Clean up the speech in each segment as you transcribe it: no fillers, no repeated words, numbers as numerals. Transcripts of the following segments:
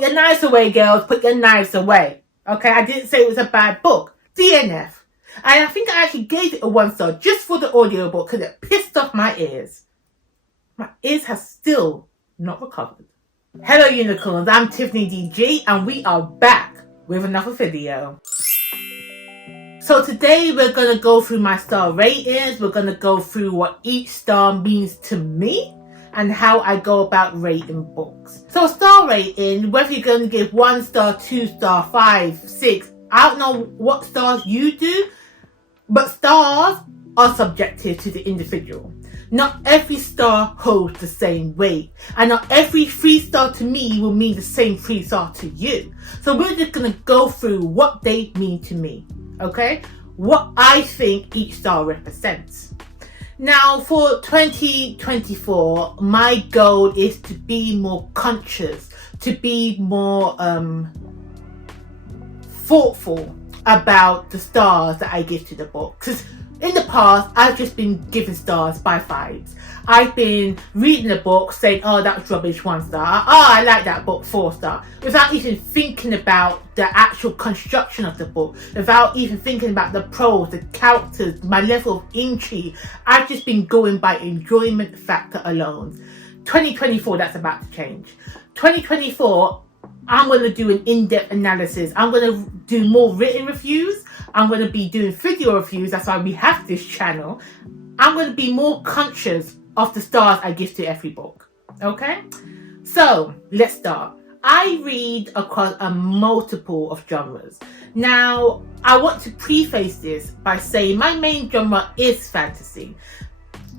Put your knives away, girls. Put your knives away. Okay, I didn't say it was a bad book. DNF. And I think I actually gave it a 1 star just for the audiobook because it pissed off my ears. My ears have still not recovered. Hello unicorns, I'm Tiffany DG and we are back with another video. So today we're going to go through my star ratings. We're going to go through what each star means to me and how I go about rating books. So star rating, whether you're going to give 1 star, 2 star, 5, 6, I don't know what stars you do, but stars are subjective to the individual. Not every star holds the same weight, and not every 3 star to me will mean the same 3 star to you. So we're just going to go through what they mean to me, okay? What I think each star represents. Now for 2024, my goal is to be more conscious, to be more thoughtful about the stars that I give to the book. Because in the past, I've just been giving stars by 5s. I've been reading a book saying, oh, that was rubbish, 1 star. Oh, I like that book, 4 star. Without even thinking about the actual construction of the book. Without even thinking about the prose, the characters, my level of intrigue. I've just been going by enjoyment factor alone. 2024, that's about to change. 2024, I'm going to do an in-depth analysis. I'm going to do more written reviews. I'm going to be doing video reviews. That's why we have this channel. I'm going to be more conscious of the stars I give to every book. Okay? So, let's start. I read across a multiple of genres. Now, I want to preface this by saying my main genre is fantasy.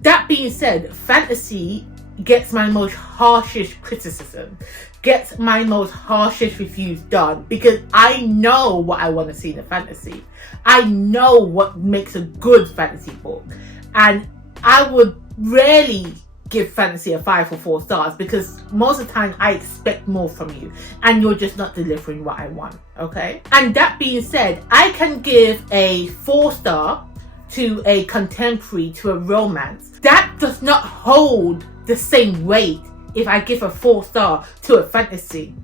That being said, fantasy gets my most harshest criticism, gets my most harshest reviews done, because I know what I want to see in a fantasy. I know what makes a good fantasy book, and I would rarely give fantasy a 5 or 4 stars because most of the time I expect more from you and you're just not delivering what I want, okay? And that being said, I can give a 4 star to a contemporary, to a romance. That does not hold the same weight if I give a 4 star to a fantasy.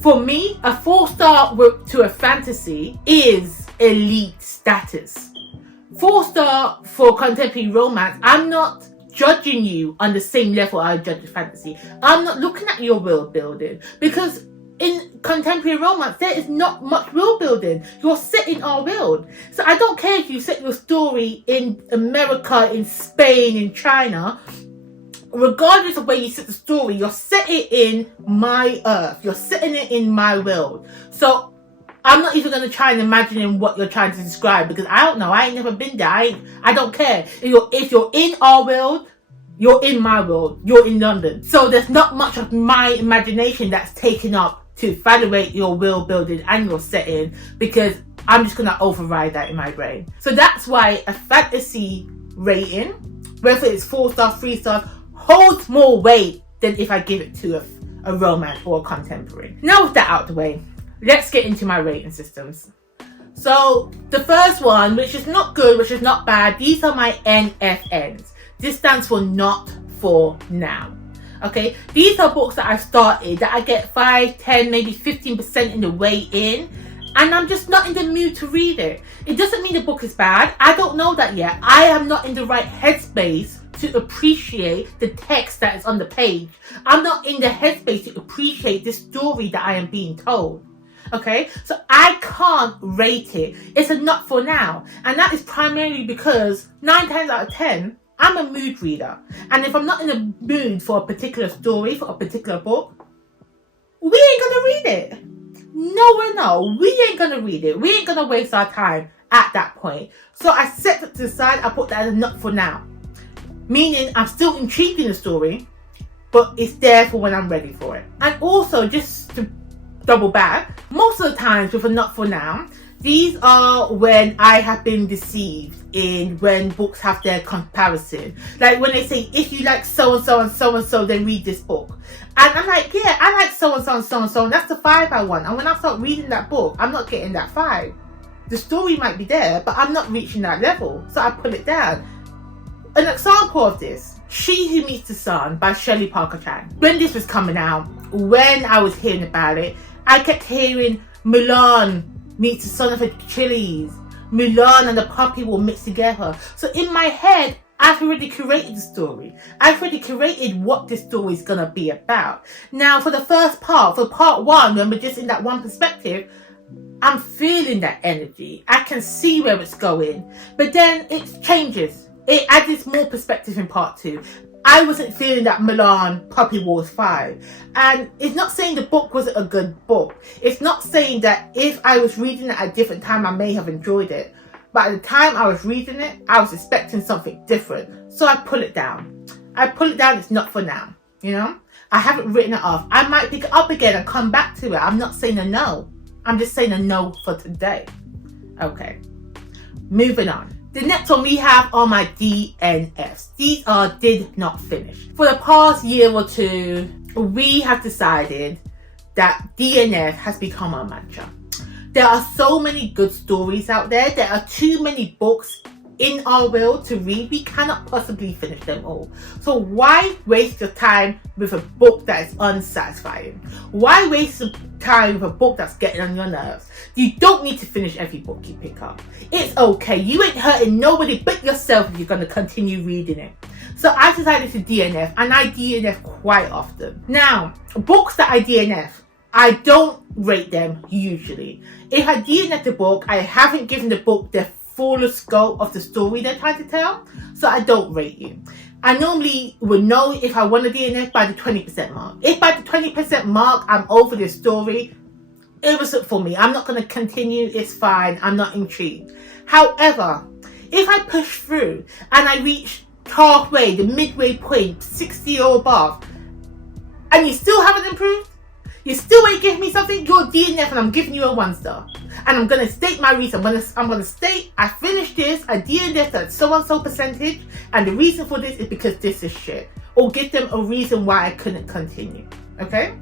For me, a 4 star to a fantasy is elite status. 4 star for contemporary romance, I'm not judging you on the same level I judge a fantasy. I'm not looking at your world building, because in contemporary romance there is not much world building. You're set in our world. So I don't care if you set your story in America, in Spain, in China. Regardless of where you set the story, you're set it in my earth. You're setting it in my world. So I'm not even going to try and imagine what you're trying to describe, because I don't know. I ain't never been there. I don't care. If you're in our world, you're in my world. You're in London. So there's not much of my imagination that's taken up to evaluate your world building and your setting, because I'm just going to override that in my brain. So that's why a fantasy rating, whether it's 4 stars, 3 stars, holds more weight than if I give it to a romance or a contemporary. Now with that out of the way, let's get into my rating systems. So the first one, which is not good, which is not bad, these are my NFNs. This stands for not for now. Okay, these are books that I've started that I get 5, 10, maybe 15% in the way in, and I'm just not in the mood to read it. It doesn't mean the book is bad. I don't know that yet. I am not in the right headspace to appreciate the text that is on the page. I'm not in the headspace to appreciate the story that I am being told. Okay, so I can't rate it. It's a not for now, and that is primarily because 9 times out of 10 I'm a mood reader, and if I'm not in the mood for a particular story, for a particular book, we ain't gonna read it. No, we ain't gonna read it. We ain't gonna waste our time at that point. So I set it to the side. I put that as a not for now, meaning I'm still intrigued in the story, but it's there for when I'm ready for it. And also, just to double back, most of the times with a not for now, these are when I have been deceived in when books have their comparison. Like when they say, if you like so-and-so and so-and-so, then read this book. And I'm like, yeah, I like so-and-so and so-and-so, and that's the 5 I want. And when I start reading that book, I'm not getting that 5. The story might be there, but I'm not reaching that level. So I pull it down. An example of this, She Who Meets the Sun by Shelley Parker Chan. When this was coming out, when I was hearing about it, I kept hearing Mulan meets the son of Achilles. Mulan and the puppy will mix together. So in my head, I've already curated the story. I've already curated what this story is going to be about. Now, for the first part, for part one, when we're just in that one perspective, I'm feeling that energy. I can see where it's going. But then it changes. It adds more perspective in part two. I wasn't feeling that Milan Puppy Wars 5. And it's not saying the book wasn't a good book. It's not saying that if I was reading it at a different time, I may have enjoyed it. But at the time I was reading it, I was expecting something different. So I pull it down. I pull it down, it's not for now. You know? I haven't written it off. I might pick it up again and come back to it. I'm not saying a no. I'm just saying a no for today. Okay. Moving on. The next one we have are my DNFs. These are did not finish. For the past year or two, we have decided that DNF has become our mantra. There are so many good stories out there. There are too many books in our will to read. We cannot possibly finish them all. So why waste your time with a book that is unsatisfying? Why waste your time with a book that's getting on your nerves? You don't need to finish every book you pick up. It's okay. You ain't hurting nobody but yourself if you're going to continue reading it. So I decided to DNF, and I DNF quite often. Now, books that I DNF, I don't rate them usually. If I DNF the book, I haven't given the book the fuller scope of the story they're trying to tell, so I don't rate you. I normally will know if I want to DNF by the 20% mark. If by the 20% mark I'm over this story, it wasn't for me. I'm not going to continue. It's fine. I'm not intrigued. However, if I push through and I reach halfway, the midway point, 60 or above, and you still haven't improved, you still ain't giving me something, you're DNF and I'm giving you a 1 star. And I'm going to state my reason. I'm going to state I finished this, I DNF at so-and-so percentage, and the reason for this is because this is shit. Or give them a reason why I couldn't continue. Okay?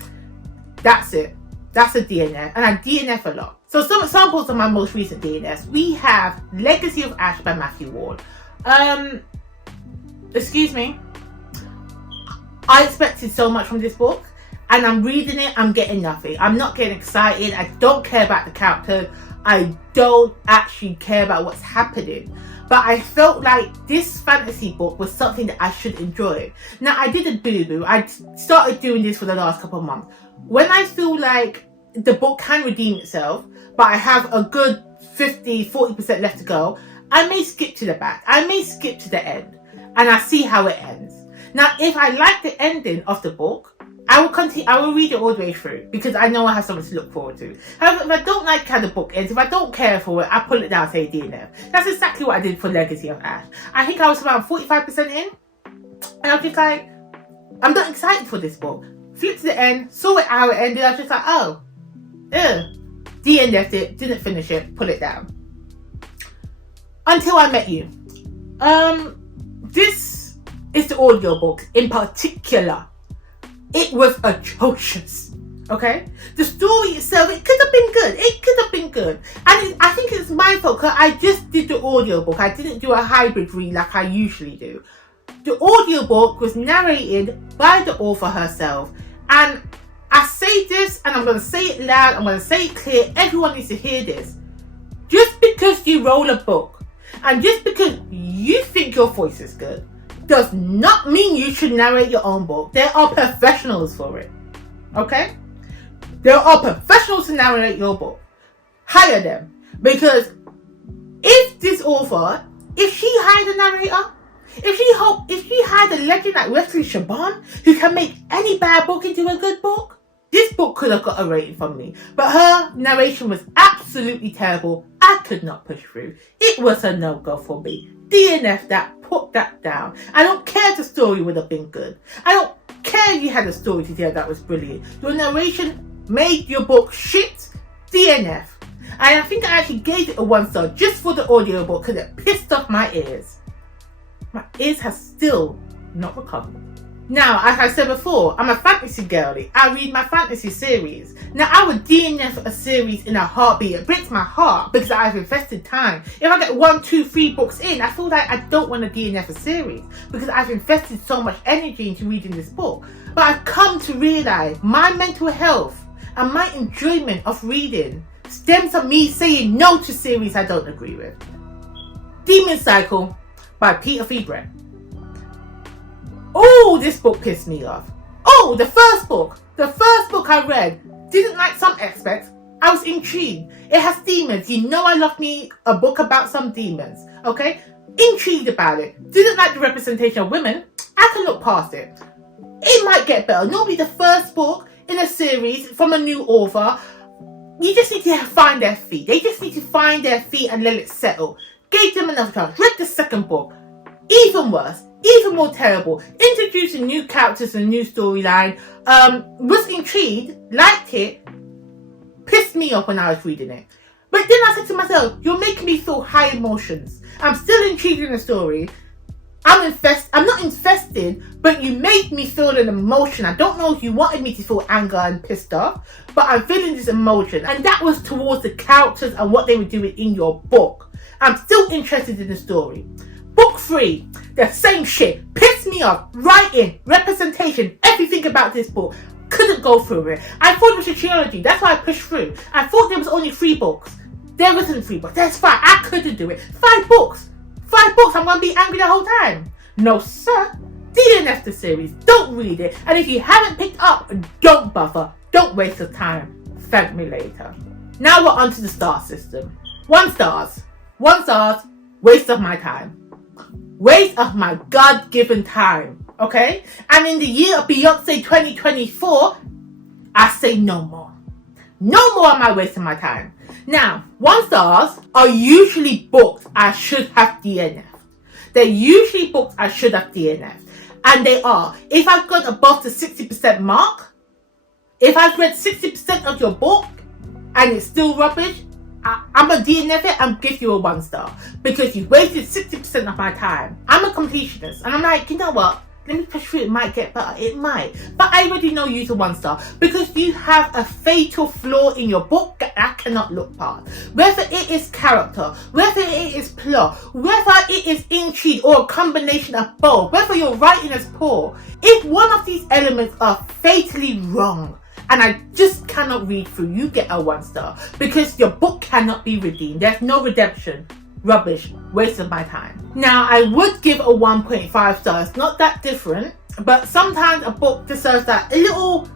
That's it. That's a DNF. And I DNF a lot. So some examples of my most recent DNFs. We have Legacy of Ash by Matthew Ward. Excuse me. I expected so much from this book. And I'm reading it, I'm getting nothing. I'm not getting excited. I don't care about the characters. I don't actually care about what's happening. But I felt like this fantasy book was something that I should enjoy. Now, I did a boo-boo. I started doing this for the last couple of months. When I feel like the book can redeem itself, but I have a good 50-40% left to go, I may skip to the back. I may skip to the end. And I see how it ends. Now, if I like the ending of the book, I will continue. I will read it all the way through because I know I have something to look forward to. However, if I don't like how the book ends, if I don't care for it, I pull it down, say DNF. That's exactly what I did for Legacy of Ash. I think I was around 45% in, and I was just like, I'm not excited for this book. Flipped to the end, saw it how it ended. I was just like, oh, DNF'd it, didn't finish it, pull it down. Until I met you. This is the audiobook in particular. It was atrocious, okay? The story itself, it could have been good. It could have been good. And I think it's my fault because I just did the audiobook. I didn't do a hybrid read like I usually do. The audiobook was narrated by the author herself. And I say this, and I'm going to say it loud, I'm going to say it clear. Everyone needs to hear this. Just because you roll a book, and just because you think your voice is good, does not mean you should narrate your own book. There are professionals for it. Okay? There are professionals to narrate your book. Hire them. Because if this author, if she hired a narrator, if she hired a legend like Wesley Shaban, who can make any bad book into a good book, this book could have got a rating from me. But her narration was absolutely terrible. I could not push through. It was a no-go for me. DNF that, put that down. I don't care if the story would have been good. I don't care if you had a story to tell that was brilliant. Your narration made your book shit. DNF. And I think I actually gave it a 1 star just for the audiobook because it pissed off my ears. My ears have still not recovered. Now, as I said before, I'm a fantasy girly. I read my fantasy series. Now, I would DNF a series in a heartbeat. It breaks my heart because I've invested time. If I get 1, 2, 3 books in, I feel like I don't want to DNF a series because I've invested so much energy into reading this book. But I've come to realize my mental health and my enjoyment of reading stems from me saying no to series I don't agree with. Demon Cycle by Peter Feebret. Oh, this book pissed me off. Oh, the first book I read, didn't like some aspects. I was intrigued. It has demons. You know I love me a book about some demons. Okay? Intrigued about it. Didn't like the representation of women. I can look past it. It might get better. Normally the first book in a series from a new author, you just need to find their feet. They just need to find their feet and let it settle. Gave them another chance. Read the second book. Even worse. Even more terrible. Introducing new characters and new storyline. Was intrigued. Liked it. Pissed me off when I was reading it. But then I said to myself, you're making me feel high emotions. I'm still intrigued in the story. I'm not infested, but you made me feel an emotion. I don't know if you wanted me to feel anger and pissed off, but I'm feeling this emotion. And that was towards the characters and what they were doing in your book. I'm still interested in the story. Book 3, the same shit. Pissed me off. Writing, representation, everything about this book. Couldn't go through it. I thought it was a trilogy. That's why I pushed through. I thought there was only 3 books. There wasn't 3 books. That's fine. I couldn't do it. 5 books. 5 books. I'm going to be angry the whole time. No, sir. DNF the series. Don't read it. And if you haven't picked up, don't bother. Don't waste your time. Thank me later. Now we're on to the star system. 1 star. 1 star. Waste of my time. Waste of my God-given time. Okay? And in the year of Beyonce 2024, I say no more. No more am I wasting my time. Now, 1 stars are usually books I should have DNF'd. They're usually books I should have DNF'd. And they are. If I've gone above the 60% mark, if I've read 60% of your book and it's still rubbish, I'm going to DNF it and give you a 1 star. Because you've wasted 60% of my time. I'm a completionist. And I'm like, you know what? Let me push through, it might get better. It might. But I already know you to 1 star. Because you have a fatal flaw in your book that I cannot look past. Whether it is character, whether it is plot, whether it is intrigue or a combination of both, whether your writing is poor. If one of these elements are fatally wrong, and I just cannot read through, you get a 1 star. Because your book cannot be redeemed. There's no redemption. Rubbish. Waste of my time. Now, I would give a 1.5 stars. Not that different. But sometimes a book deserves that a little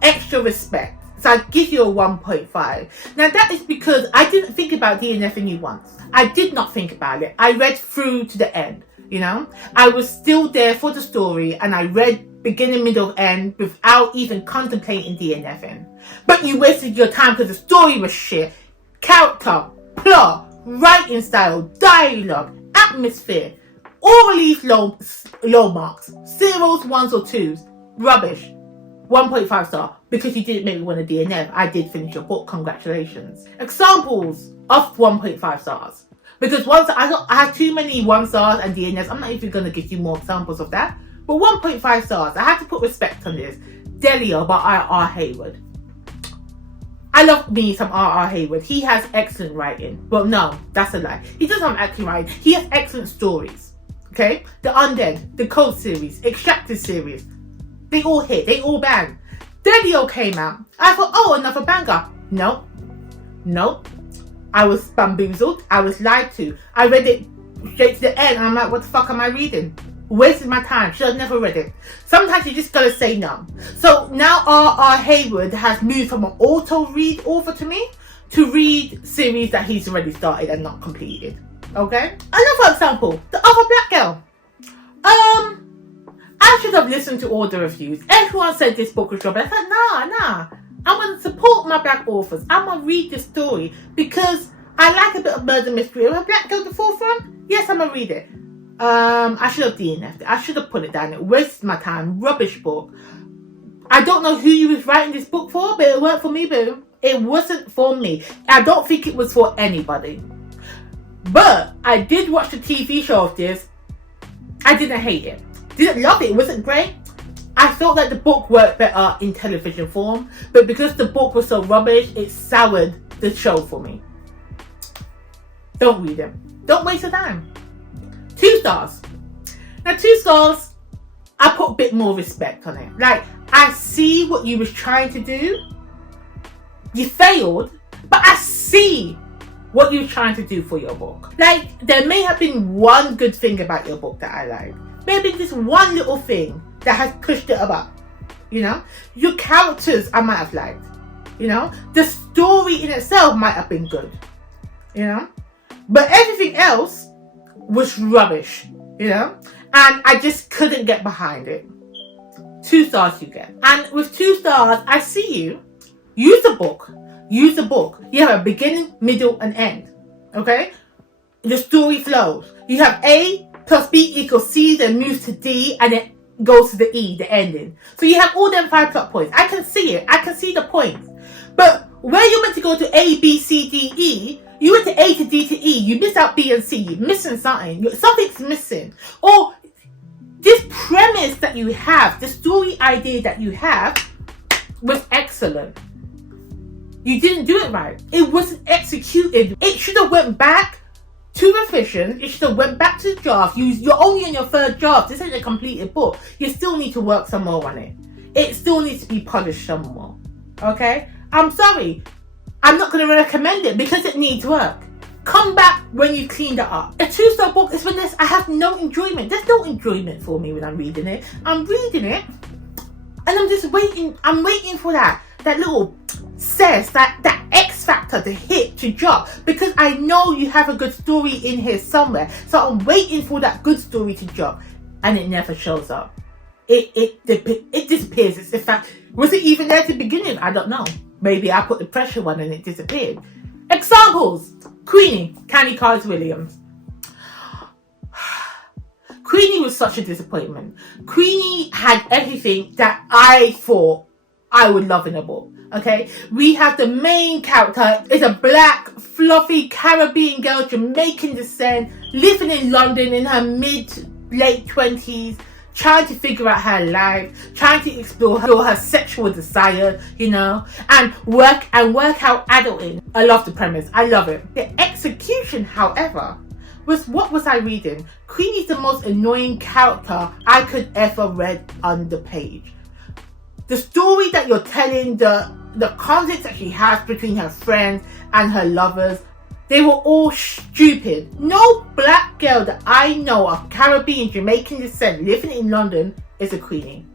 extra respect. So I give you a 1.5. Now, that is because I didn't think about DNFing you once. I did not think about it. I read through to the end. You know? I was still there for the story. And I read beginning, middle, end without even contemplating DNFing. But you wasted your time because the story was shit. Character, plot, writing style, dialogue, atmosphere, all of these low marks. 0s, 1s or 2s. Rubbish. 1.5 star. Because you didn't make me want to DNF. I did finish your book. Congratulations. Examples of 1.5 stars. Because once I have too many 1 stars and DNFs. I'm not even going to give you more examples of that. But 1.5 stars. I have to put respect on this. Delia by R.R. Hayward. I love me some R.R. Hayward. He has excellent writing. Well, no, that's a lie. He doesn't have excellent writing. He has excellent stories. Okay? The Undead, the Code series, Extracted series. They all hit. They all bang. Delio came out. I thought, oh, another banger. No. Nope. I was bamboozled. I was lied to. I read it straight to the end. And I'm like, what the fuck am I reading? Wasted my time. Should have never read it. Sometimes you just gotta say no. So now R.R. Hayward has moved from an auto-read author to me to read series that he's already started and not completed. Okay? Another example. The Other Black Girl. I should have listened to all the reviews. Everyone said this book was rubbish. I said, nah. I'm going to support my black authors. I'm going to read this story because I like a bit of murder mystery. Will a black girl at the forefront? Yes, I'm going to read it. I should have DNF'd it. I should have put it down. It wasted my time. Rubbish book. I don't know who you was writing this book for, but it weren't for me, boo. It wasn't for me. I don't think it was for anybody. But I did watch the TV show of this. I didn't hate it. Didn't love it. It wasn't great. I thought that the book worked better in television form, but because the book was so rubbish, it soured the show for me. Don't read it. Don't waste your time. 2 stars. Now 2 stars, I put a bit more respect on it. Like, I see what you was trying to do, You failed, but I see what you're trying to do for your book. Like, there may have been one good thing about your book that I like. Maybe just one little thing that has pushed it above. You know? Your characters I might have liked. You know? The story in itself might have been good. You know? But everything else was rubbish. You know? And I just couldn't get behind it. 2 stars you get. And with 2 stars, I see you. Use the book. Use the book. You have a beginning, middle, and end. Okay? The story flows. You have A plus B equals C, then moves to D, and it goes to the E, the ending. So you have all them 5 plot points. I can see it. I can see the points. But where you're meant to go to A, B, C, D, E, you went to A to D to E. You miss out B and C. You're missing something. Something's missing. Or this premise that you have, the story idea that you have, was excellent. You didn't do it right. It wasn't executed. It should have went back to revision. It should have went back to the draft. You're only on your 3rd draft. This ain't a completed book. You still need to work some more on it. It still needs to be polished some more. Okay? I'm sorry. I'm not going to recommend it because it needs work. Come back when you cleaned it up. A 2-star book is when I have no enjoyment. There's no enjoyment for me when I'm reading it. I'm reading it and I'm just waiting. I'm waiting for that little that X factor to hit, to drop, because I know you have a good story in here somewhere. So I'm waiting for that good story to drop, and it never shows up. It disappears. In fact, was it even there at the beginning? I don't know. Maybe I put the pressure on and it disappeared. Examples: Queenie, Candy Cards Williams. Queenie was such a disappointment. Queenie had everything that I thought I would love in a book. Okay, we have the main character is a black, fluffy Caribbean girl, Jamaican descent, living in London in her late 20s, trying to figure out her life, trying to explore her sexual desire, you know, and work out adulting. I love the premise. I love it. The execution, however, what was I reading? Queenie's the most annoying character I could ever read on the page. The story that you're telling, the conflicts that she has between her friends and her lovers, they were all stupid. No black girl that I know of Caribbean, Jamaican descent living in London is a Queenie.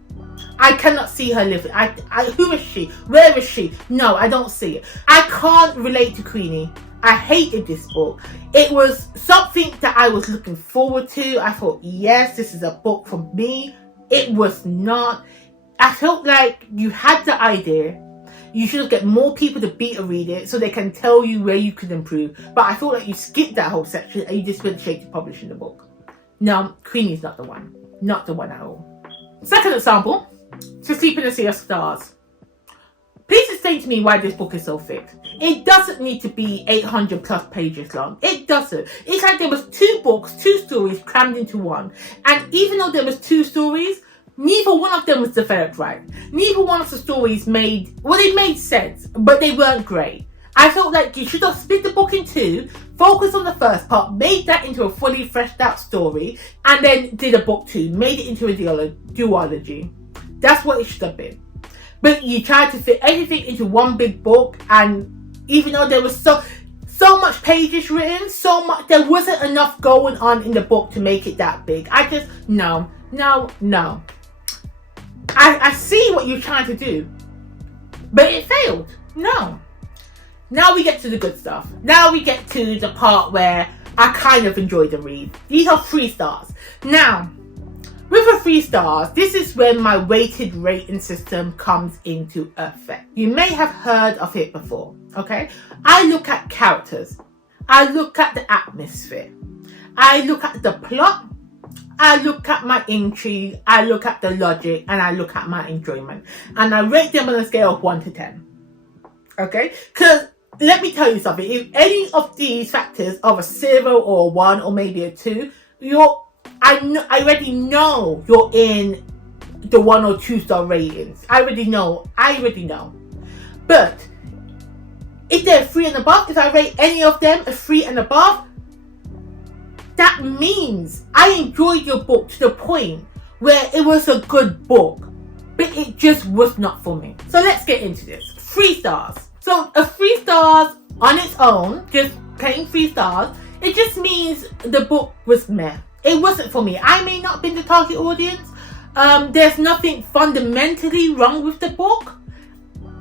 I cannot see her living. Who is she? Where is she? No, I don't see it. I can't relate to Queenie. I hated this book. It was something that I was looking forward to. I thought, yes, this is a book for me. It was not. I felt like you had the idea. You should get more people to beta read it so they can tell you where you could improve. But I felt like you skipped that whole section and you just went straight to publishing the book. No, Queenie's not the one. Not the one at all. Second example, To Sleep in a Sea of Stars. Please explain to me why this book is so thick. It doesn't need to be 800 plus pages long. It doesn't. It's like there was 2 books, 2 stories crammed into one. And even though there was 2 stories, neither one of them was developed right. Neither one of the stories they made sense, but they weren't great. I felt like you should have split the book in 2, focused on the first part, made that into a fully fleshed out story, and then did a book 2, made it into a duology. That's what it should have been. But you tried to fit everything into one big book, and even though there was so much pages written, there wasn't enough going on in the book to make it that big. No. I see what you're trying to do, but it failed. No. Now we get to the good stuff. Now we get to the part where I kind of enjoyed the read. These are 3 stars. Now, with the 3 stars, this is when my weighted rating system comes into effect. You may have heard of it before, okay? I look at characters. I look at the atmosphere. I look at the plot. I look at my intrigue, I look at the logic, and I look at my enjoyment. And I rate them on a scale of 1 to 10. Okay? Because, let me tell you something. If any of these factors are a 0 or a 1 or maybe a 2, I already know you're in the 1 or 2 star ratings. I already know. But, if they're 3 and above, if I rate any of them a 3 and above, that means I enjoyed your book to the point where it was a good book, but it just was not for me. So let's get into this. 3 stars. So a 3 stars on its own, just plain 3 stars, it just means the book was meh. It wasn't for me. I may not have been the target audience. There's nothing fundamentally wrong with the book.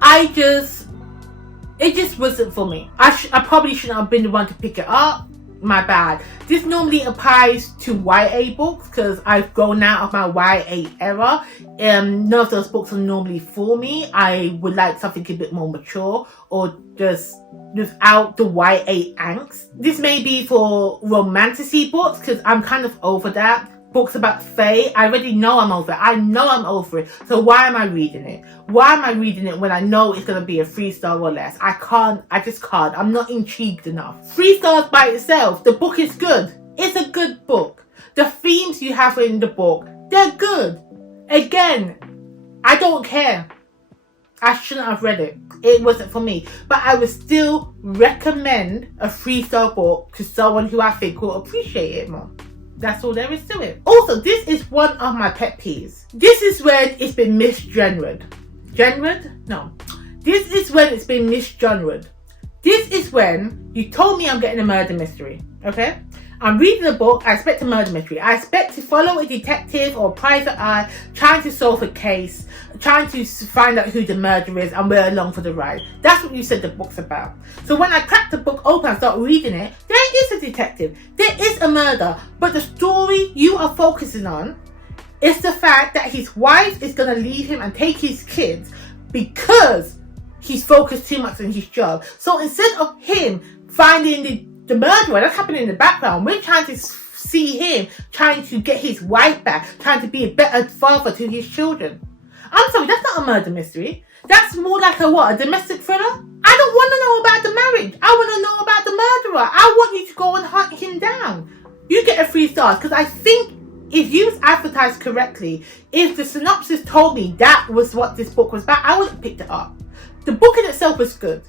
It just wasn't for me. I probably shouldn't have been the one to pick it up. My bad. This normally applies to YA books because I've grown out of my YA era. None of those books are normally for me. I would like something a bit more mature or just without the YA angst. This may be for romantasy books because I'm kind of over that. Books about fae, I already know I'm over it. I know I'm over it. So why am I reading it? Why am I reading it when I know it's going to be a 3 star or less? I just can't. I'm not intrigued enough. 3 stars by itself. The book is good. It's a good book. The themes you have in the book, they're good. Again, I don't care. I shouldn't have read it. It wasn't for me. But I would still recommend a 3 star book to someone who I think will appreciate it more. That's all there is to it. Also, this is one of my pet peeves. This is when it's been misgenred. Genred? No. This is when it's been misgenred. This is when you told me I'm getting a murder mystery. Okay? I'm reading a book, I expect a murder mystery. I expect to follow a detective or private eye trying to solve a case, trying to find out who the murderer is, and we're along for the ride. That's what you said the book's about. So when I crack the book open and start reading it, there is a detective, there is a murder, but the story you are focusing on is the fact that his wife is going to leave him and take his kids because he's focused too much on his job. So instead of him finding the murderer, that's happening in the background, we're trying to see him trying to get his wife back, trying to be a better father to his children. I'm sorry, that's not a murder mystery. That's more like a domestic thriller? I don't want to know about the marriage. I want to know about the murderer. I want you to go and hunt him down. You get a 3 stars because I think if you was advertised correctly, if the synopsis told me that was what this book was about, I would have picked it up. The book in itself was good.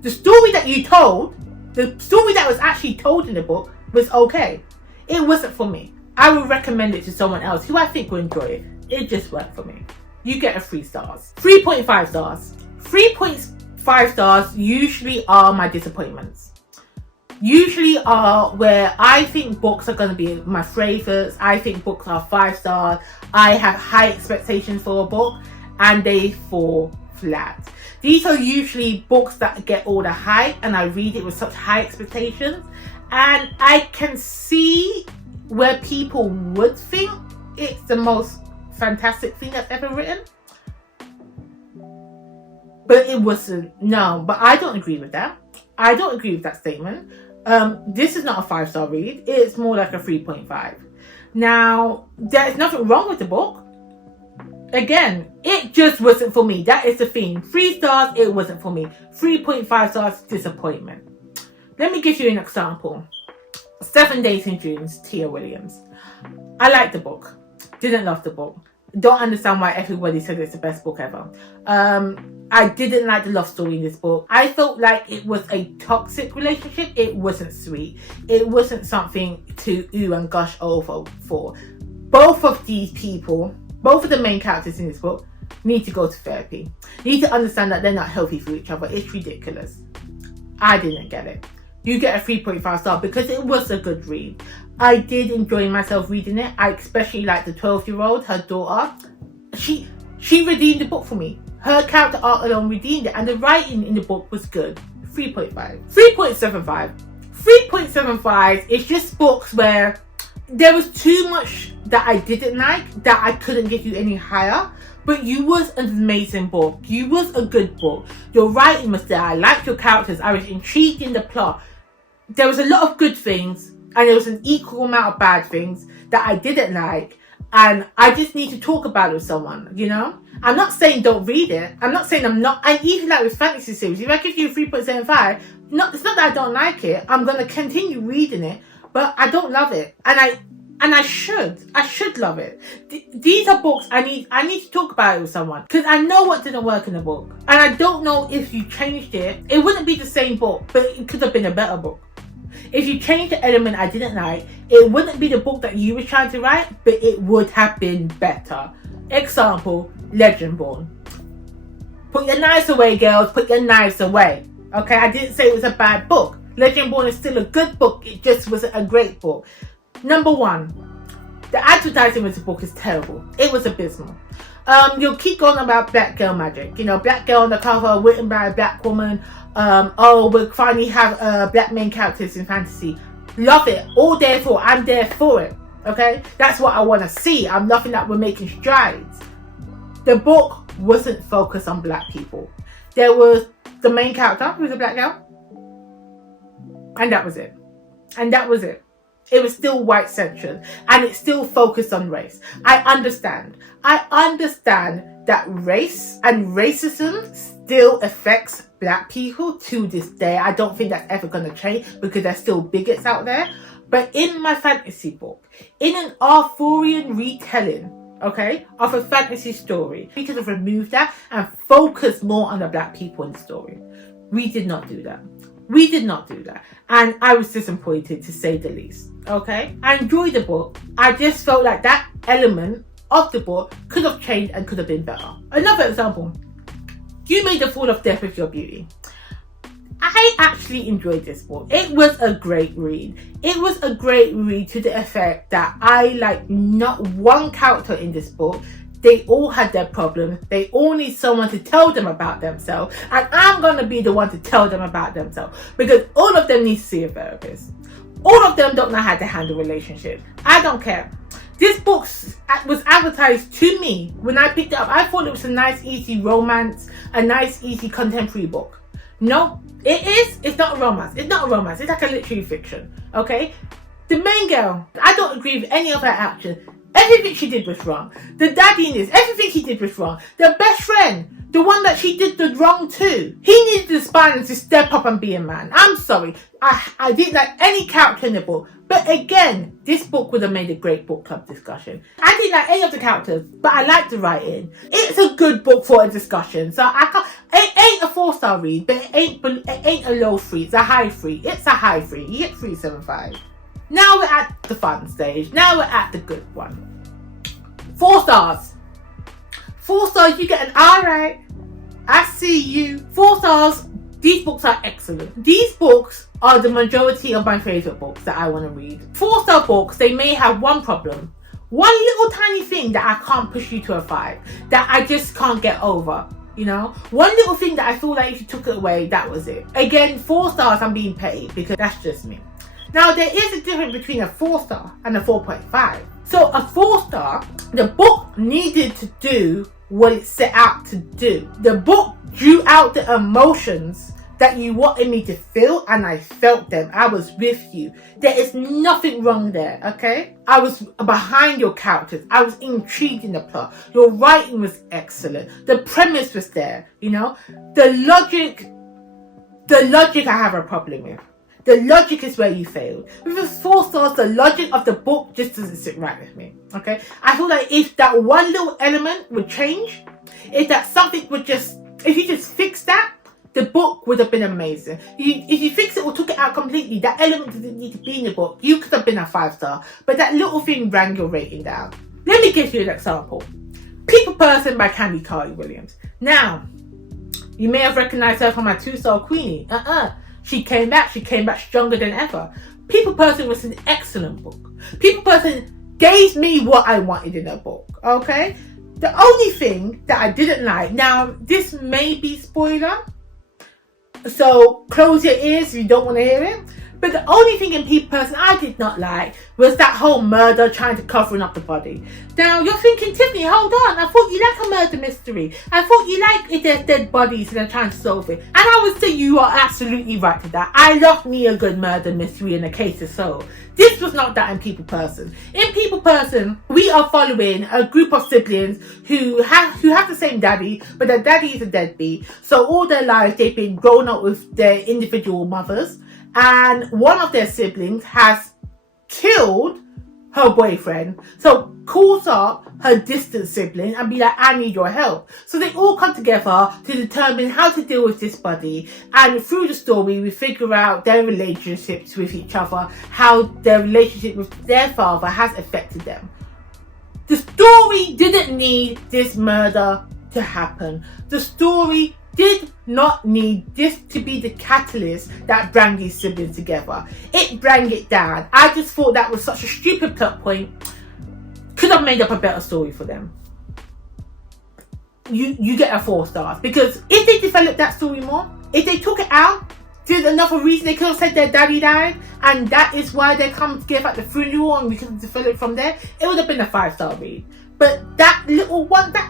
The story that you told, the story that was actually told in the book was okay. It wasn't for me. I would recommend it to someone else who I think will enjoy it. It just worked for me. You get a 3 stars. 3.5 stars. 3.5 stars usually are my disappointments. Usually are where I think books are going to be my favourites. I think books are 5 stars. I have high expectations for a book and they fall flat. These are usually books that get all the hype and I read it with such high expectations, and I can see where people would think it's the most fantastic thing that's ever written, but it wasn't. No, but I don't agree with that. I don't agree with that statement. This is not a 5-star read. It's more like a 3.5. Now, there's nothing wrong with the book. Again, it just wasn't for me. That is the theme. 3 stars, it wasn't for me. 3.5 stars, disappointment. Let me give you an example. 7 Days in June, Tia Williams. I liked the book. Didn't love the book. Don't understand why everybody said it's the best book ever. I didn't like the love story in this book. I felt like it was a toxic relationship. It wasn't sweet. It wasn't something to ooh and gush over for. Both of these people, both of the main characters in this book, need to go to therapy. Need to understand that they're not healthy for each other. It's ridiculous. I didn't get it. You get a 3.5 star because it was a good read. I did enjoy myself reading it. I especially like the 12-year-old, her daughter. She redeemed the book for me. Her character arc alone redeemed it, and the writing in the book was good. 3.5. 3.75. 3.75 is just books where there was too much that I didn't like, that I couldn't give you any higher. But you was an amazing book. You was a good book. Your writing was there. I liked your characters. I was intrigued in the plot. There was a lot of good things, and there was an equal amount of bad things that I didn't like. And I just need to talk about it with someone, you know? I'm not saying don't read it. I'm not saying I'm not. And even like with fantasy series, if I give you a 3.75, it's not that I don't like it. I'm going to continue reading it, but I don't love it. And I should love it. These are books I need to talk about it with someone, because I know what didn't work in the book, and I don't know if you changed it. It wouldn't be the same book, but it could have been a better book. If you changed the element I didn't like, it wouldn't be the book that you were trying to write, but it would have been better. Example, Legendborn. Put your knives away, girls. Put your knives away. Okay, I didn't say it was a bad book. Legendborn is still a good book. It just wasn't a great book. Number one, the advertising with the book is terrible. It was abysmal. You'll keep going about black girl magic. You know, black girl on the cover, written by a black woman. We'll finally have black main characters in fantasy. Love it. All there for. I'm there for it. Okay, that's what I want to see. I'm loving that we're making strides. The book wasn't focused on black people. There was the main character, who was a black girl, and that was it. And that was it. It was still white centered, and it still focused on race. I understand that race and racism still affects black people to this day. I don't think that's ever going to change because there's still bigots out there. But in my fantasy book, in an Arthurian retelling, okay, of a fantasy story, we could have removed that and focused more on the black people in the story. We did not do that. We did not do that. And I was disappointed, to say the least. Okay? I enjoyed the book. I just felt like that element of the book could have changed and could have been better. Another example. You made the fall of death with your beauty. I actually enjoyed this book. It was a great read. It was a great read to the effect that I like not one character in this book. They all had their problems. They all need someone to tell them about themselves. And I'm going to be the one to tell them about themselves. Because all of them need to see a therapist. All of them don't know how to handle relationships. I don't care. This book was advertised to me when I picked it up. I thought it was a nice, easy romance. A nice, easy contemporary book. No, it is. It's not a romance. It's not a romance. It's like a literary fiction. Okay? The main girl, I don't agree with any of her actions. Everything she did was wrong. The daddy in this, everything she did was wrong. The best friend, the one that she did the wrong to, he needed the spine to step up and be a man. I'm sorry. I didn't like any character in the book. But again, this book would have made a great book club discussion. I didn't like any of the characters, but I liked the writing. It's a good book for a discussion. So I can't, it ain't a 4-star read, but it ain't a low 3. It's a high 3. It's a high 3. You get 3.75. Now we're at the fun stage. Now we're at the good one. 4 stars. 4 stars, you get an alright. I see you. 4 stars. These books are excellent. These books are the majority of my favourite books that I want to read. 4-star books, they may have one problem. One little tiny thing that I can't push you to a 5. That I just can't get over. You know? One little thing that I feel like if you took it away, that was it. Again, 4 stars, I'm being petty because that's just me. Now, there is a difference between a 4-star and a 4.5. So a 4-star, the book needed to do what it set out to do. The book drew out the emotions that you wanted me to feel, and I felt them. I was with you. There is nothing wrong there, okay? I was behind your characters. I was intrigued in the plot. Your writing was excellent. The premise was there, you know? The logic I have a problem with. The logic is where you failed. With the 4 stars, the logic of the book just doesn't sit right with me. Okay? I feel like if that one little element would change, if that something would just, if you just fix that, the book would have been amazing. If you fix it or took it out completely, that element didn't need to be in the book. You could have been a 5-star. But that little thing rang your rating down. Let me give you an example. People Person by Candy Carly Williams. Now, you may have recognized her from my 2-star Queenie. She came back stronger than ever. People Person was an excellent book. People Person gave me what I wanted in a book, okay? The only thing that I didn't like, now this may be spoiler, so close your ears if you don't want to hear it, but the only thing in People Person I did not like was that whole murder trying to covering up the body. Now you're thinking, Tiffany, hold on, I thought you like a murder mystery. I thought you like if there's dead bodies and they're trying to solve it. And I would say you are absolutely right to that. I love me a good murder mystery and a case to solve. This was not that in People Person. In People Person, we are following a group of siblings who have the same daddy, but their daddy is a deadbeat. So all their lives they've been grown up with their individual mothers. And one of their siblings has killed her boyfriend. So calls up her distant sibling and be like, I need your help. So they all come together to determine how to deal with this body. And through the story, we figure out their relationships with each other, how their relationship with their father has affected them. The story didn't need this murder to happen. The story did not need this to be the catalyst that brought these siblings together. It brought it down. I just thought that was such a stupid plot point. Could have made up a better story for them. You get a 4 stars. Because if they developed that story more, if they took it out, there's another reason they could have said their daddy died, and that is why they come together at the funeral, and we could have developed from there. It would have been a 5-star read. But that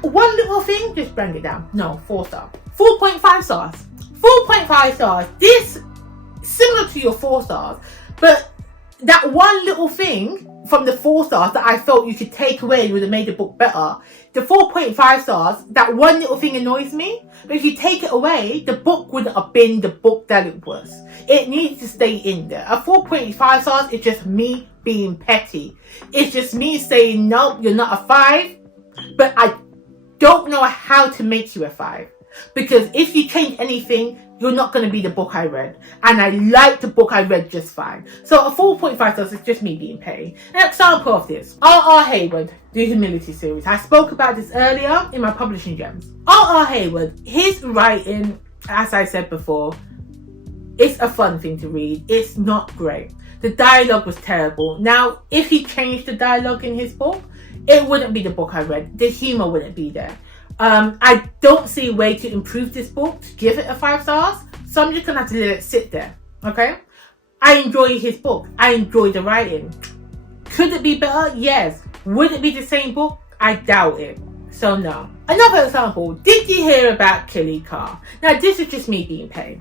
one little thing just bring it down. No, 4 stars. 4.5 stars. 4.5 stars. This similar to your 4 stars, but that one little thing from the 4 stars that I felt you could take away would have made the book better. The 4.5 stars, that one little thing annoys me. But if you take it away, the book wouldn't have been the book that it was. It needs to stay in there. A 4.5 stars is just me being petty. It's just me saying, no, you're not a 5. But I don't know how to make you a 5. Because if you change anything, you're not going to be the book I read. And I like the book I read just fine. So a 4.5 stars is just me being petty. An example of this. R.R. Hayward, the Humility series. I spoke about this earlier in my Publishing Gems. R.R. Hayward, his writing, as I said before, it's a fun thing to read. It's not great. The dialogue was terrible. Now, if he changed the dialogue in his book, it wouldn't be the book I read. The humor wouldn't be there. I don't see a way to improve this book to give it a 5 stars, so I'm just gonna have to let it sit there. Okay, I enjoy his book. I enjoy the writing. Could it be better? Yes. Would it be the same book? I doubt it. So no. Another example. Did you hear about Killy Carr? Now this is just me being petty.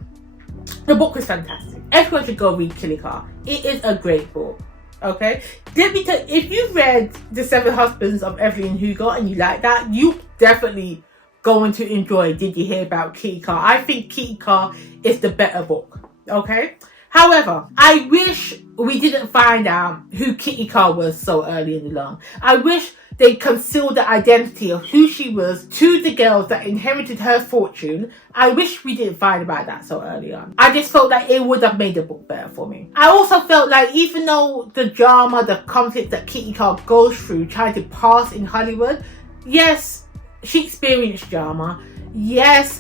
The book is fantastic. Everyone should go read Killy Carr. It is a great book. Okay, let me tell you, if you read The 7 Husbands of Evelyn Hugo and you like that, you definitely going to enjoy Did You Hear About Kitty Carr. I think Kitty Carr is the better book. Okay, however, I wish we didn't find out who Kitty Carr was so early in the long. I wish they concealed the identity of who she was to the girls that inherited her fortune. I wish we didn't find about that so early on. I just felt like it would have made the book better for me. I also felt like even though the drama, the conflict that Kitty Carr goes through trying to pass in Hollywood, yes, she experienced drama. Yes,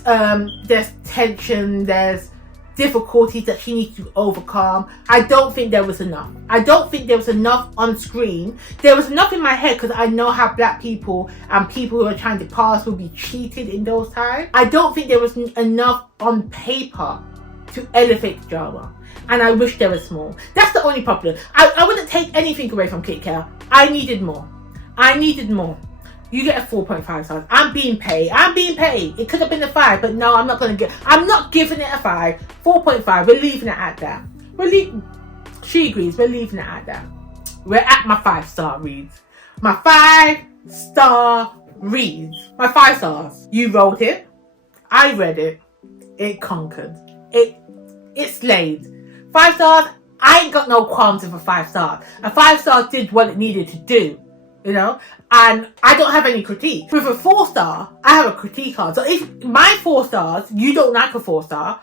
there's tension, there's difficulties that she needs to overcome. I don't think there was enough. I don't think there was enough on screen. There was enough in my head because I know how black people and people who are trying to pass will be treated in those times. I don't think there was enough on paper to elevate the drama. And I wish there was more. That's the only problem. I wouldn't take anything away from Kit Kat. I needed more. I needed more. You get a 4.5 stars. I'm being paid. It could have been a 5, but no, I'm not giving it a 5. 4.5. We're leaving it at that. She agrees. We're leaving it at that. We're at my 5-star reads. My 5-star reads. My 5 stars. You wrote it. I read it. It conquered. It slayed. 5 stars. I ain't got no qualms with a 5 star. A 5 star did what it needed to do. You know, and I don't have any critique. With a 4 star, I have a critique on. So if my 4 stars, you don't like a 4 star,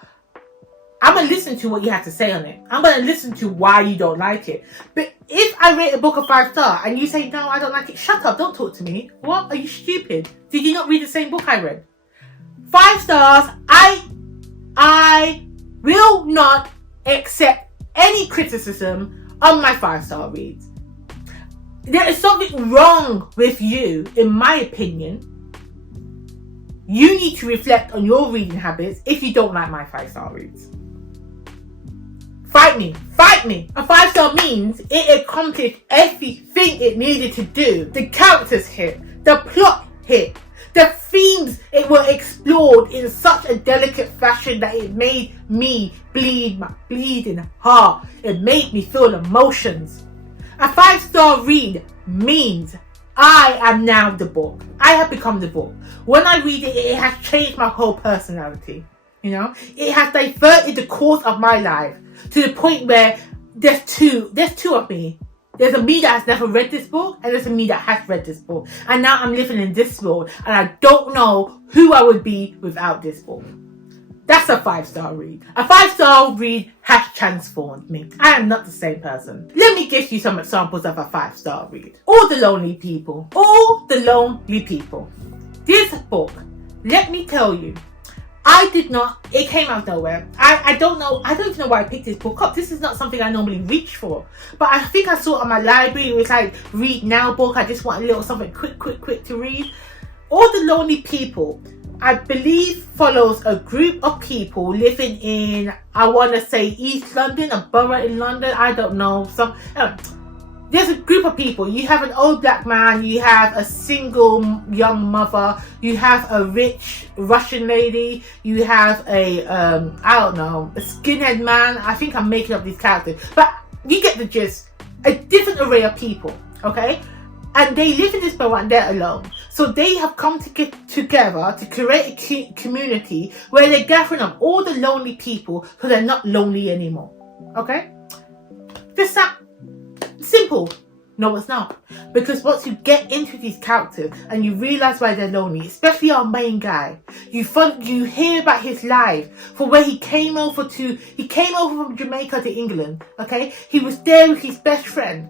I'm going to listen to what you have to say on it. I'm going to listen to why you don't like it. But if I rate a book a 5 star and you say, no, I don't like it, shut up, don't talk to me. What? Are you stupid? Did you not read the same book I read? 5 stars, I will not accept any criticism on my 5-star reads. There is something wrong with you, in my opinion. You need to reflect on your reading habits if you don't like my 5-star reads. Fight me. A 5-star means it accomplished everything it needed to do. The characters hit, the plot hit, the themes it were explored in such a delicate fashion that it made me bleed my bleeding heart. It made me feel emotions. A 5-star read means I am now the book. I have become the book. When I read it, it has changed my whole personality. You know, it has diverted the course of my life to the point where there's two of me. There's a me that has never read this book, and there's a me that has read this book. And now I'm living in this world, and I don't know who I would be without this book. That's a 5-star read. A 5-star read has transformed me. I am not the same person. Let me give you some examples of a 5-star read. All the Lonely People. All the Lonely People. This book let me tell you, I did not, it came out of nowhere. I don't even know why I picked this book up. This is not something I normally reach for. But I think I saw it on my library. It was like, read now book. I just want a little something quick to read. All the Lonely People, I believe, follows a group of people living in, I want to say East London, a borough in London. I don't know. There's a group of people. You have an old black man, you have a single young mother, you have a rich Russian lady, you have a, I don't know, a skinhead man. I think I'm making up these characters. But you get the gist. A different array of people, okay? And they live in this borough and they're alone. So they have come to get together to create a community where they're gathering up all the lonely people so they're not lonely anymore, okay? Just that. Simple. No, it's not. Because once you get into these characters and you realize why they're lonely, especially our main guy, you hear about his life, from where he came over from Jamaica to England, okay? He was there with his best friend.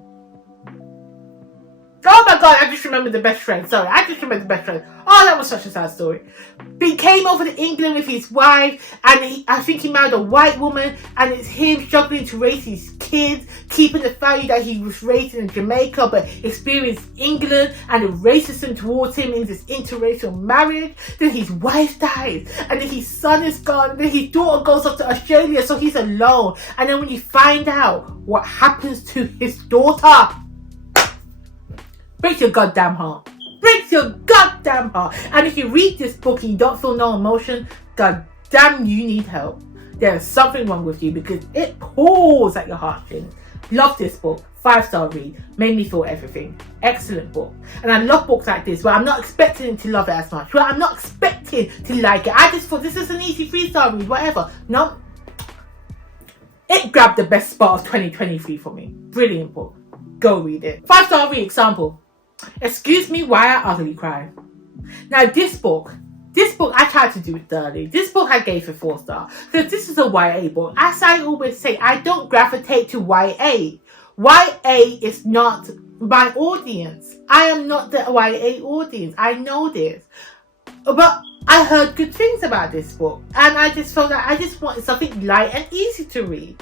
Oh my God, I just remembered the best friend. Sorry, I just remembered the best friend. Oh, that was such a sad story. But he came over to England with his wife, and I think he married a white woman, and it's him struggling to raise his kids, keeping the value that he was raised in Jamaica, but experienced England, and the racism towards him in this interracial marriage. Then his wife dies, and then his son is gone, and then his daughter goes up to Australia, so he's alone. And then when you find out what happens to his daughter, breaks your goddamn heart. Breaks your goddamn heart. And if you read this book and you don't feel no emotion, goddamn, you need help. There's something wrong with you because it pulls at your heartstrings. Love this book. 5-star read. Made me feel everything. Excellent book. And I love books like this where I'm not expecting to love it as much. Where I'm not expecting to like it. I just thought this is an easy 3-star read. Whatever. No. It grabbed the best spot of 2023 for me. Brilliant book. Go read it. 5-star read example. Excuse me why I ugly cry. Now this book I tried to do it thoroughly. This book I gave it 4 stars because this is a YA book. As I always say, I don't gravitate to YA. YA is not my audience. I am not the YA audience. I know this. But I heard good things about this book, and I just felt that I just wanted something light and easy to read.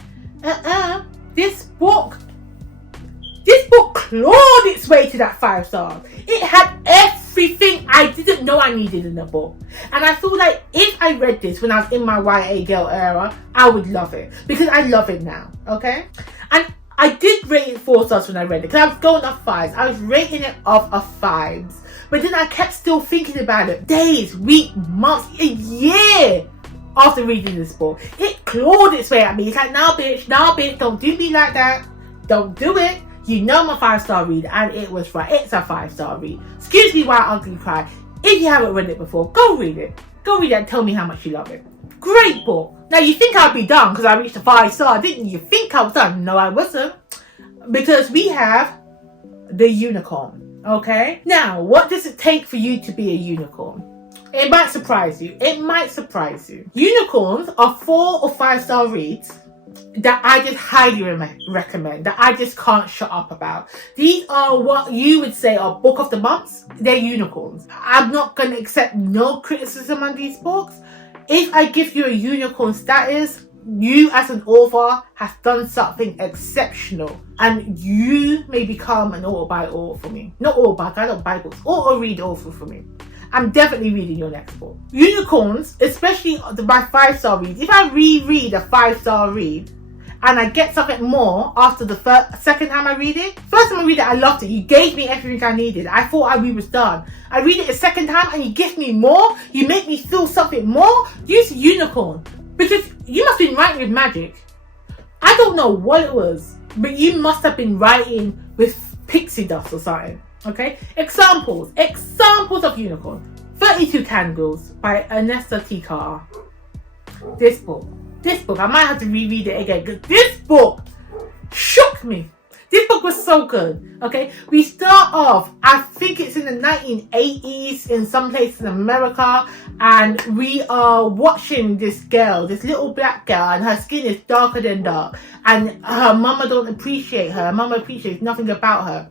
This book clawed its way to that 5 stars. It had everything I didn't know I needed in a book. And I feel like if I read this when I was in my YA girl era, I would love it. Because I love it now, okay? And I did rate it 4 stars when I read it. Because I was going off 5s. I was rating it off of 5s. But then I kept still thinking about it. Days, weeks, months, a year after reading this book. It clawed its way at me. It's like, nah bitch, don't do me like that. Don't do it. You know my 5-star read, and it was right. It's a 5-star read. Excuse me why I ugly cry. If you haven't read it before, go read it. Go read it and tell me how much you love it. Great book. Now you think I'd be done because I reached a 5-star, didn't you? You think I was done? No, I wasn't. Because we have the unicorn. Okay? Now, what does it take for you to be a unicorn? It might surprise you. It might surprise you. Unicorns are 4 or 5-star reads that I just highly recommend, that I just can't shut up about. These are what you would say are book of the months. They're unicorns. I'm not going to accept no criticism on these books. If I give you a unicorn status, you as an author have done something exceptional, and you may become an author for me. Not author, I don't buy books. Read author for me. I'm definitely reading your next book. Unicorns, especially my 5-star read. If I reread a 5-star read and I get something more after the second time I read it, first time I read it, I loved it. You gave me everything I needed. I thought we was done. I read it a second time and you give me more. You make me feel something more. Use unicorn. Because you must have been writing with magic. I don't know what it was, but you must have been writing with pixie dust or something. Okay, examples of unicorn. 32 Candles by Ernesta T. Carter. This book, I might have to reread it again because this book shook me. This book was so good. Okay, we start off, I think it's in the 1980s in some place in America, and we are watching this girl, this little black girl, and her skin is darker than dark, and her mama don't appreciate her. Mama appreciates nothing about her.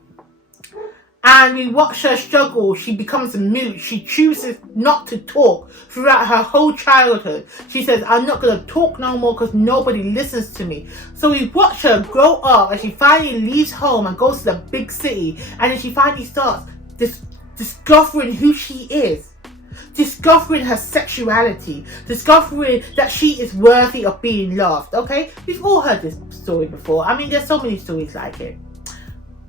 And we watch her struggle. She becomes mute. She chooses not to talk throughout her whole childhood. She says, I'm not going to talk no more because nobody listens to me. So we watch her grow up and she finally leaves home and goes to the big city. And then she finally starts discovering who she is. Discovering her sexuality. Discovering that she is worthy of being loved. Okay? We've all heard this story before. I mean, there's so many stories like it.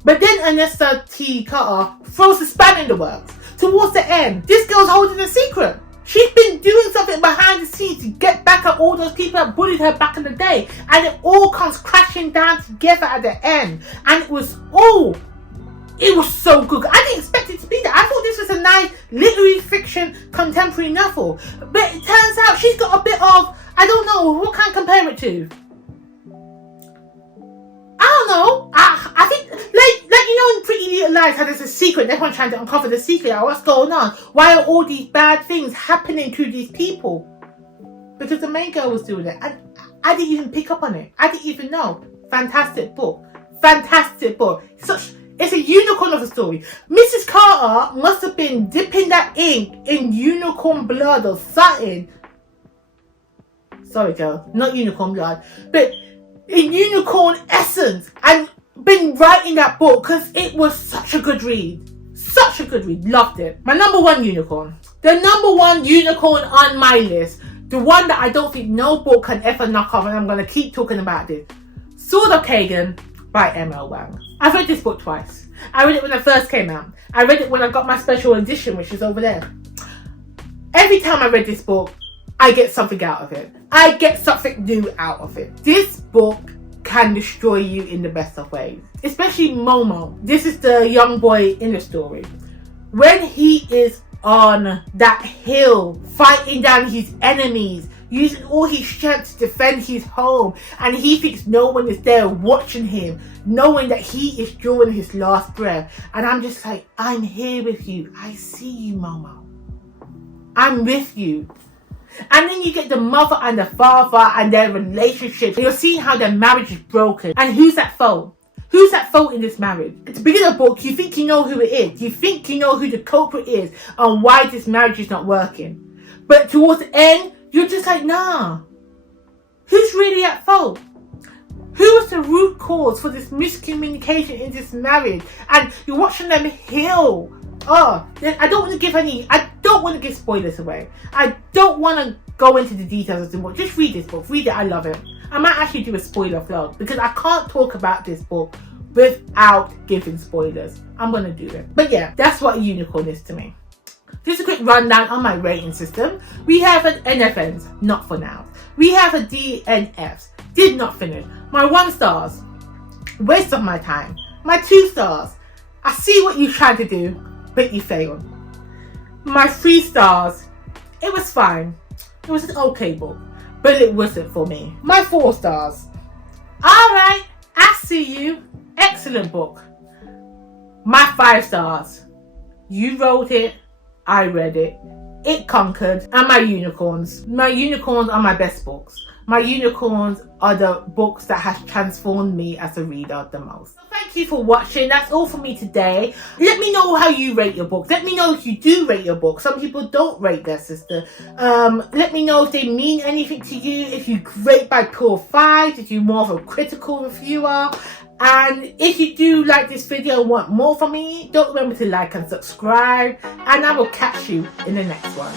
But then Anessa T. Carter throws a spanner in the works. Towards the end, this girl's holding a secret. She's been doing something behind the scenes to get back at all those people that bullied her back in the day. And it all comes crashing down together at the end. And it was so good. I didn't expect it to be that. I thought this was a nice literary fiction contemporary novel. But it turns out she's got a bit of, I don't know, what can I compare it to? I don't know. I think, like you know in Pretty Little Lies how there's a secret, everyone's trying to uncover the secret. What's going on? Why are all these bad things happening to these people? Because the main girl was doing it. I didn't even pick up on it. I didn't even know. Fantastic book. Fantastic book. It's a unicorn of a story. Mrs. Carter must have been dipping that ink in unicorn blood or something. Sorry girl, not unicorn blood. But in unicorn essence, and been writing that book because it was such a good read. Such a good read. Loved it. My number one unicorn. The number one unicorn on my list. The one that I don't think no book can ever knock off, and I'm going to keep talking about this. Sword of Kagan by M.L. Wang. I've read this book twice. I read it when it first came out. I read it when I got my special edition, which is over there. Every time I read this book, I get something out of it. I get something new out of it. This book can destroy you in the best of ways. Especially Momo. This is the young boy in the story. When he is on that hill, fighting down his enemies, using all his strength to defend his home, and he thinks no one is there watching him, knowing that he is drawing his last breath. And I'm just like, I'm here with you. I see you, Momo. I'm with you. And then you get the mother and the father and their relationship. You're seeing how their marriage is broken. And who's at fault? Who's at fault in this marriage? At the beginning of the book, you think you know who it is. You think you know who the culprit is and why this marriage is not working. But towards the end, you're just like, nah. Who's really at fault? Who was the root cause for this miscommunication in this marriage? And you're watching them heal. Oh, I don't want to give spoilers away. I don't want to go into the details of the book. Just read this book. Read it. I love it. I might actually do a spoiler vlog because I can't talk about this book without giving spoilers. I'm going to do it. But yeah, that's what a unicorn is to me. Just a quick rundown on my rating system. We have an NFNs, not for now. We have a DNFs, did not finish. My 1 stars, waste of my time. My 2 stars, I see what you're trying to do, but you failed. My 3 stars, it was fine. It was an okay book, but it wasn't for me. My 4 stars, alright, I see you, excellent book. My 5 stars, you wrote it, I read it, it conquered. And my unicorns. My unicorns are my best books. My unicorns are the books that has transformed me as a reader the most. So thank you for watching. That's all for me today. Let me know how you rate your books. Let me know if you do rate your books. Some people don't rate their sister. Let me know if they mean anything to you. If you rate by pure 5, if you're more of a critical reviewer. And if you do like this video and want more from me, don't remember to like and subscribe. And I will catch you in the next one.